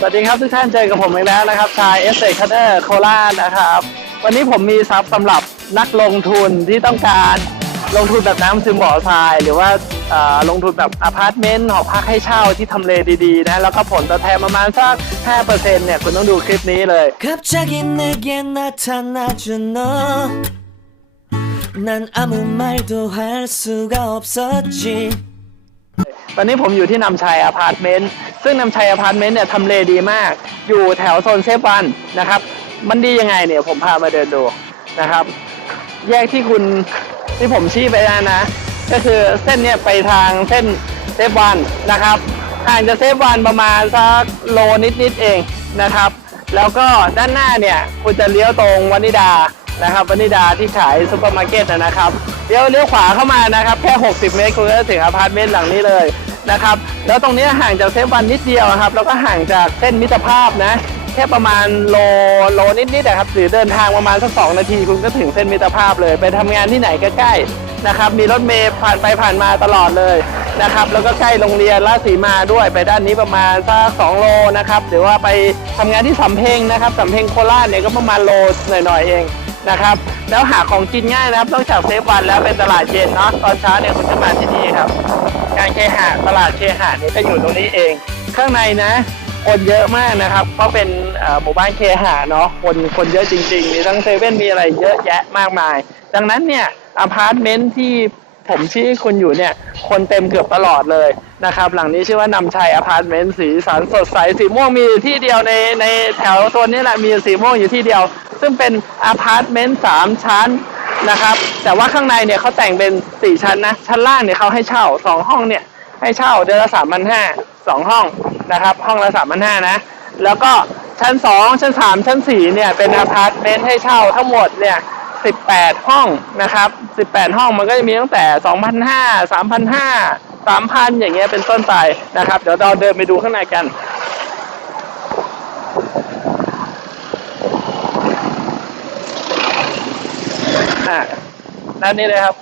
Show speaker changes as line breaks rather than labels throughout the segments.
สวัสดีครับทุกท่านเจอกับผมอีกแล้วนะครับชายเอสเซคัตเตอร์โคราชนะครับ วันนี้ผมมีทรัพย์สำหรับนักลงทุนที่ต้องการลงทุนแบบน้ำซึมบ่อทราย หรือว่าเอ่อลงทุนแบบอพาร์ตเมนต์หอพักให้เช่าที่ทำเลดีๆนะแล้วก็ผลตอบแทนประมาณสัก5%เนี่ยคุณต้องดูคลิปนี้เลย
갑자기 내게 나타나준 너 난 아무 말도 할 수가 없었지
ตอนนี้ผมอยู่ที่นำชัยอพาร์ตเมนต์ซึ่งนำชัยอพาร์ตเมนต์เนี่ยทำเลดีมาก อยู่แถวโซนเซฟวันนะครับ มันดียังไงเนี่ยผมพามาเดินดูนะครับ แยกที่คุณที่ผมชี้ไปนะนะ ก็คือเส้นเนี่ยไปทางเส้นเซฟวันนะครับห่างจากเซฟวันประมาณสักโลนิดๆเองนะครับ แล้วก็ด้านหน้าเนี่ยคุณจะเลี้ยวตรงวานิดานะครับวานิดาที่ขายซุปเปอร์มาร์เก็ตนะครับ เลี้ยวเลี้ยวขวาเข้ามานะครับ แค่ 60 เมตรคุณก็จะถึงอพาร์ตเมนต์หลังนี้เลยนะครับ แล้วตรงนี้ห่างจากเซฟวันนิดเดียวครับ แล้วก็ห่างจากเส้นมิตรภาพนะแค่ประมาณโลโลนิดๆนะครับหรือเดินทางประมาณสักสองนาทีคุณก็ถึงเส้นมิตรภาพเลย ไปทำงานที่ไหนก็ใกล้นะครับ มีรถเมล์ผ่านไปผ่านมาตลอดเลยนะครับ แล้วก็ใกล้โรงเรียนราชสีมาด้วยไปด้านนี้ประมาณสักสองโลนะครับหรือว่าไปทำงานที่สำเพ็งนะครับสำเพ็งโคราชเนี่ยก็ประมาณโลหน่อยๆเอง นะครับ แล้วหาของกินง่ายนะครับนอกจากเซฟวันแล้วเป็นตลาดเย็นเนาะตอนเช้าเนี่ยคุณจะมาที่นี่ครับการเคหะตลาดเคหะนี่ยก็อยู่ตรงนี้เอง ข้างในนะคนเยอะมากนะครับ เพราะเป็นหมู่บ้านเคหะเนาะคนคนเยอะจริงๆมีทั้งเซเว่นมีอะไรเยอะแยะมากมาย ดังนั้นเนี่ยอพาร์ตเมนต์ที่ผมชี้ให้คุณอยู่เนี่ย คนเต็มเกือบตลอดเลยนะครับ หลังนี้ชื่อว่านำชัยอพาร์ตเมนต์สีสันสดใสสีม่วงมีที่เดียวในในแถวโซนนี้แหละมีสีม่วงอยู่ที่เดียว ซึ่งเป็นอพาร์ตเมนต์สามชั้นนะครับ แต่ว่าข้างในเนี่ยเขาแต่งเป็น4ชั้นนะ ชั้นล่างเนี่ยเขาให้เช่า2ห้องเนี่ยให้เช่าเดือนละ3 5 0 0สองห้องนะครับ ห้องละ3 5 0 0นห้านะ แล้วก็ชั้น2ชั้น3ชั้น4เนี่ยเป็นอพาร์ตเมนต์ให้เช่าทั้งหมดเนี่ย18ห้องนะครับ18ห้องมันก็จะมีตั้งแต่2,500 3,500 3,000อย่างเงี้ยเป็นต้นไปนะครับ เดี๋ยวเราเดินไปดูข้างในกัน อะ ด้านนี้เลยครับ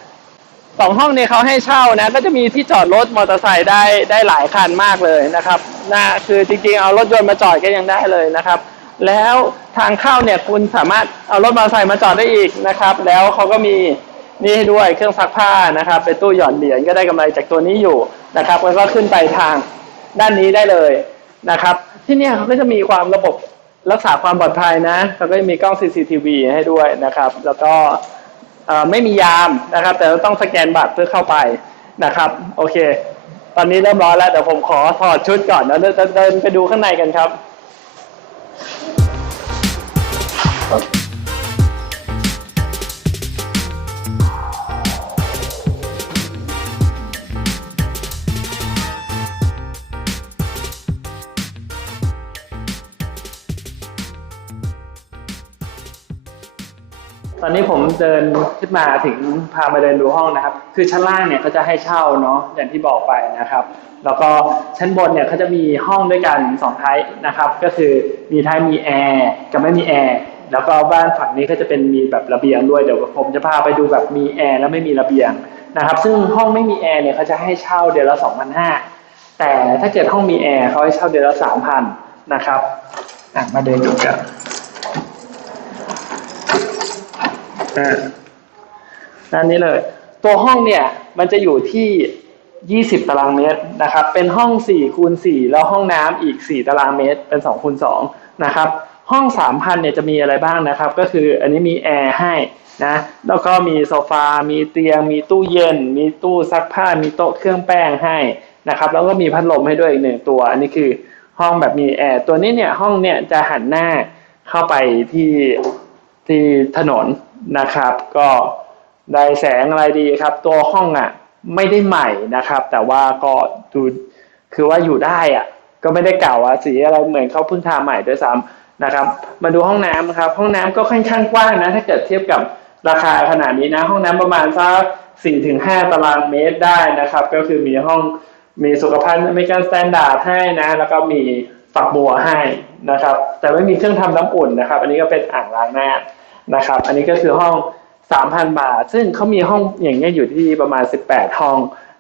สองห้องนี้เขาให้เช่านะ ก็จะมีที่จอดรถมอเตอร์ไซค์ได้ได้หลายคันมากเลยนะครับนะคือจริงๆเอารถยนต์มาจอดก็ยังได้เลยนะครับ แล้วทางเข้าเนี่ยคุณสามารถเอารถมอเตอร์ไซค์มาจอดได้อีกนะครับ แล้วเขาก็มีนี่ให้ด้วยเครื่องซักผ้านะครับเป็นตู้หย่อนเหรียญก็ได้กำไรจากตัวนี้อยู่นะครับแล้วก็ขึ้นไปทางด้านนี้ได้เลยนะครับ ที่นี่เขาก็จะมีความระบบรักษาความปลอดภัยนะเขาก็จะมีกล้อง CCTV ให้ด้วยนะครับ แล้วก็ ไม่มียามนะครับ แต่ต้องสแกนบัตรเพื่อเข้าไปนะครับ โอเค ตอนนี้เริ่มร้อนแล้วเดี๋ยวผมขอถอดชุดก่อนแล้วเดินเดินไปดูข้างในกันครับ ตอนนี้ผมเดินขึ้นมาถึงพามาเดินดูห้องนะครับ คือชั้นล่างเนี่ยเขาจะให้เช่าเนาะอย่างที่บอกไปนะครับ แล้วก็ชั้นบนเนี่ยเขาจะมีห้องด้วยกันสองไทป์นะครับ ก็คือมีไทป์มีแอร์กับไม่มีแอร์แล้วก็บ้านฝั่งนี้ก็จะเป็นมีแบบระเบียงด้วยเดี๋ยวผมจะพาไปดูแบบมีแอร์แล้วไม่มีระเบียงนะครับ ซึ่งห้องไม่มีแอร์เนี่ยเขาจะให้เช่าเดือนละ2,500แต่ถ้าเกิดห้องมีแอร์เขาให้เช่าเดือนละ3,000นะครับมาเดินดูกัน อ่าด้านนี้เลย ตัวห้องเนี่ยมันจะอยู่ที่ 20 ตารางเมตรนะครับ เป็นห้อง4คูณ4แล้วห้องน้ำอีก 4 ตารางเมตร เป็น2คูณ2นะครับ ห้อง 3,000เนี่ยจะมีอะไรบ้างนะครับ ก็คืออันนี้มีแอร์ให้นะ แล้วก็มีโซฟา มีเตียง มีตู้เย็น มีตู้ซักผ้า มีโต๊ะเครื่องแป้งให้นะครับ แล้วก็มีพัดลมให้ด้วยอีกหนึ่งตัว อันนี้คือห้องแบบมีแอร์ ตัวนี้เนี่ยห้องเนี่ยจะหันหน้าเข้าไปที่ที่ถนน นะครับ ก็ได้แสงอะไรดีครับ ตัวห้องอะไม่ได้ใหม่นะครับ แต่ว่าก็ดูคือว่าอยู่ได้อะก็ไม่ได้เก่าอะสีอะไรเหมือนเขาเพิ่งทาใหม่ด้วยซ้ำนะครับ มาดูห้องน้ำครับ ห้องน้ำก็ค่อนข้างกว้างนะถ้าเกิดเทียบกับราคาขนาดนี้นะ ห้องน้ำประมาณสักสี่ถึงห้าตารางเมตรได้นะครับ ก็คือมีห้องมีสุขภัณฑ์อเมริกันสแตนดาร์ดให้นะ แล้วก็มีฝักบัวให้นะครับ แต่ไม่มีเครื่องทำน้ำอุ่นนะครับ อันนี้ก็เป็นอ่างล้างหน้า นะครับ อันนี้ก็คือห้อง 3,000 บาท ซึ่งเขามีห้องอย่างเงี้ยอยู่ที่ประมาณ 18 ห้อง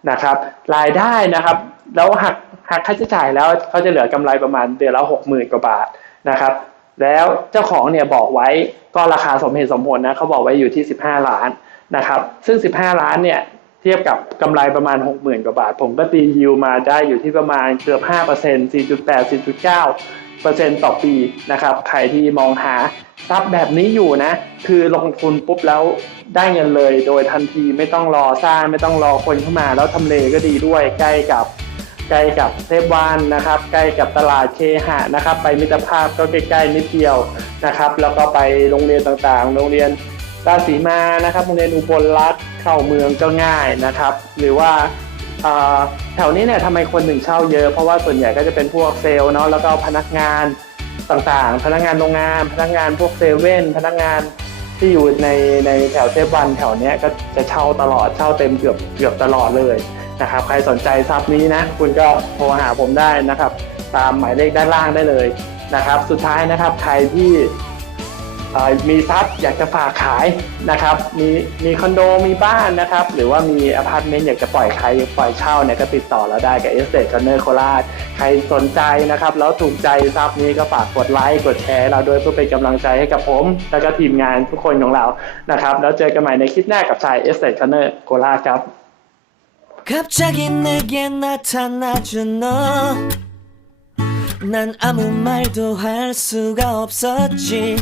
นะครับ รายได้นะครับ แล้วหักหักค่าใช้จ่ายแล้วเขาจะเหลือกำไรประมาณเดือนละหกหมื่นกว่าบาทนะครับ แล้วเจ้าของเนี่ยบอกไว้ก็ราคาสมเหตุสมผลนะเขาบอกไว้อยู่ที่ 15 ล้านนะครับ ซึ่ง 15 ล้านเนี่ย เทียบกับกำไรประมาณ 60,000 กว่าบาท ผมก็ตียิวมาได้อยู่ที่ประมาณเกือบ 5% 4.8 4.9เปอร์เซ็นต์ต่อปีนะครับ ใครที่มองหาทรัพย์แบบนี้อยู่นะ คือลงทุนปุ๊บแล้วได้เงินเลยโดยทันทีไม่ต้องรอสร้างไม่ต้องรอคนเข้ามา แล้วทำเลก็ดีด้วยใกล้กับใกล้กับเทพวานนะครับ ใกล้กับตลาดเคหะนะครับ ไปมิตรภาพก็ใกล้ๆนิดเดียวนะครับ แล้วก็ไปโรงเรียนต่างๆ โรงเรียน ราชสีมานะครับโรงเรียนอุบลรัตน์เข้าเมืองก็ง่ายนะครับ หรือว่าแถวนี้เนี่ยทำไมคนหนึ่งเช่าเยอะ เพราะว่าส่วนใหญ่ก็จะเป็นพวกเซลล์เนาะแล้วก็พนักงานต่างๆ พนักงานโรงงาน พนักงานพวกเซเว่นพนักงานที่อยู่ในในแถวเทพวันแถวเนี้ยก็จะเช่าตลอดเช่าเต็มเกือบเกือบตลอดเลยนะครับ ใครสนใจทรัพย์นี้นะ คุณก็โทรหาผมได้นะครับ ตามหมายเลขด้านล่างได้เลยนะครับ สุดท้ายนะครับใครที่ มีทรัพย์อยากจะฝากขายนะครับ มีมีคอนโดมีบ้านนะครับ หรือว่ามีอพาร์ตเมนต์อยากจะปล่อยใครปล่อยเช่าเนี่ยก็ติดต่อเราได้กับเอสเต c คอนเนอร์โคราชใครสนใจนะครับ แล้วถูกใจทรัพย์นี้ก็ฝากกดไลค์กดแชร์เราด้วยเพื่อเป็นกำลังใจให้กับผม แล้วก็ทีมงานทุกคนของเรานะครับ แล้วเจอกันใหม่ในคลิปหน้ากับชายเอสเต c คอนเนอร์โคราชครับ
갑자기 내게 나타나준 너 난 아무 말도 할 수가 없었지